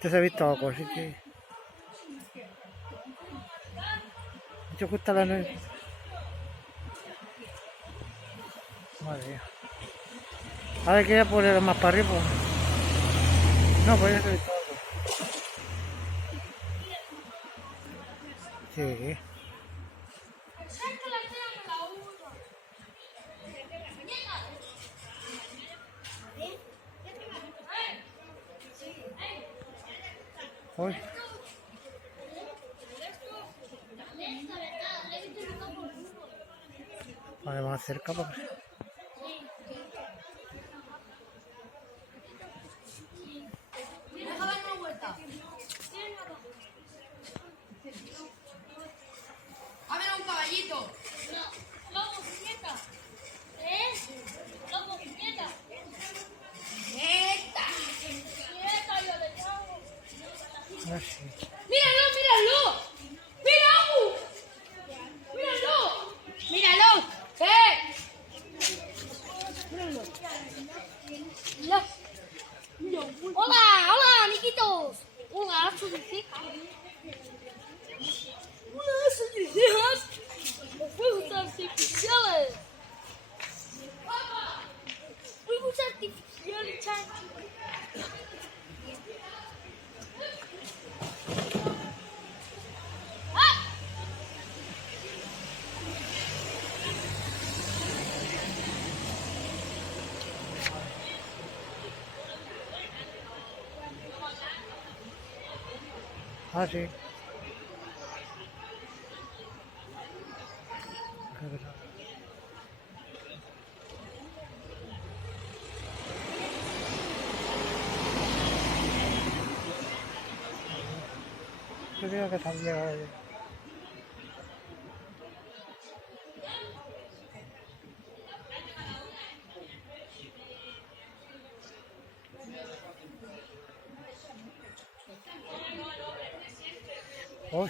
Este se ha visto algo, así que... Yo gusta la nueva. Madre mía. Ahora quería poner más para arriba. No, pues ya se ha visto algo. Sí. Uy. Vale, más cerca porque... ¡A ver, un caballito! Lobo, quieta. Lobo, quieta. ¡Esta! Quieta, yo le llamo. Así. ¡Míralo, míralo! ¡Míralo! ¡Míralo! ¡Míralo! ¡Míralo! Hola, hola, amiguitos. Hola, sus hijas. Hola, sus hijas. Los fuegos artificiales. Fuegos artificiales, chancho. Ah, sí. Yo creo que también hay... Uy.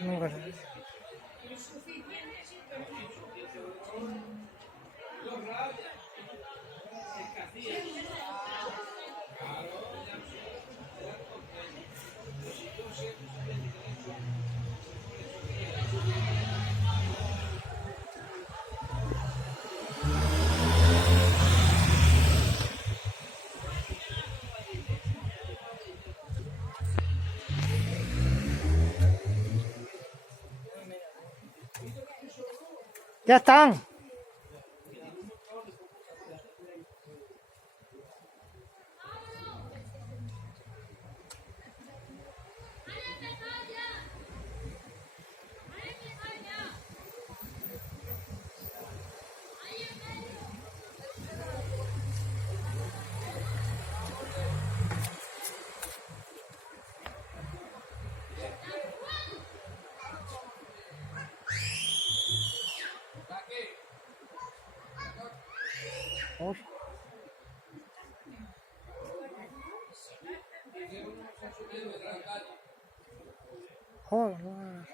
Nunca sé. ¡Ya están! Uy. Joder.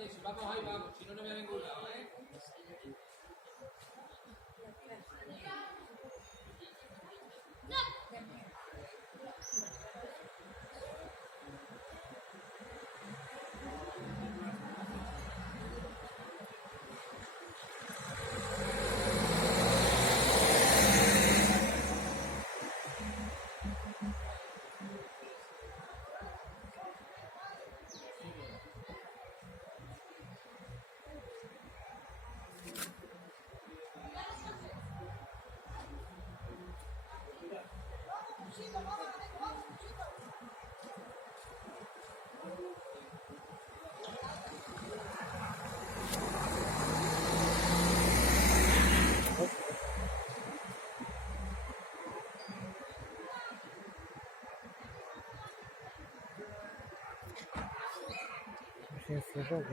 Si vamos ahí, vamos, si no, no me a ningún lado, ¿eh? Sin cierre, ok.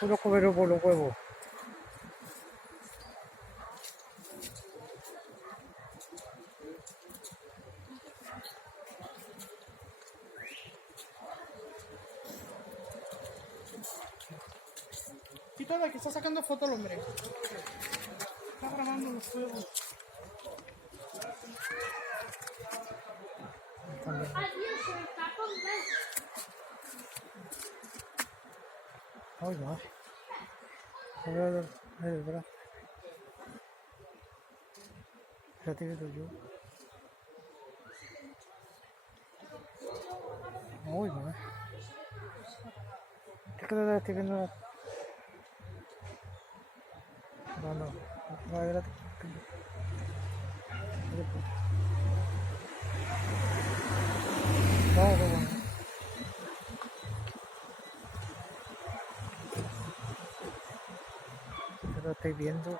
Solo comerlo por los huevos. Quítale, que está sacando fotos el hombre. Está grabando los fuegos. Adiós, se me está con Ay, madre. A ver el brazo. Espérate que doy yo. Uy, madre. ¿Qué crees que estoy viendo? No, no. No, era... No, no. Pero estoy viendo.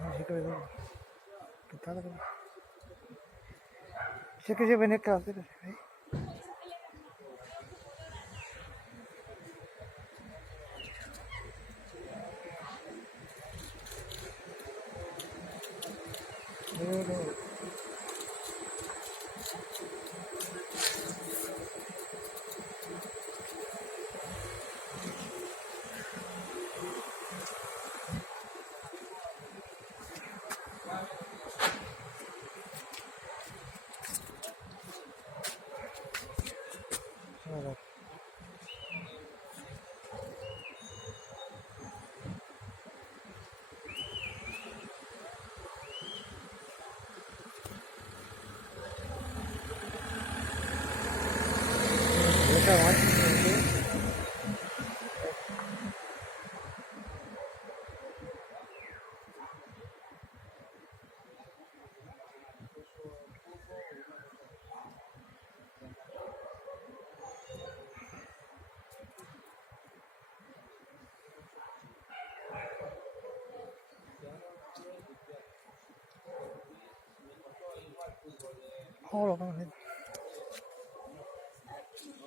No, sí que veo. ¿Qué tal? Sé que se ven acá, espérate. No. Ahora. Deja abajo. Oh, lo van a hacer.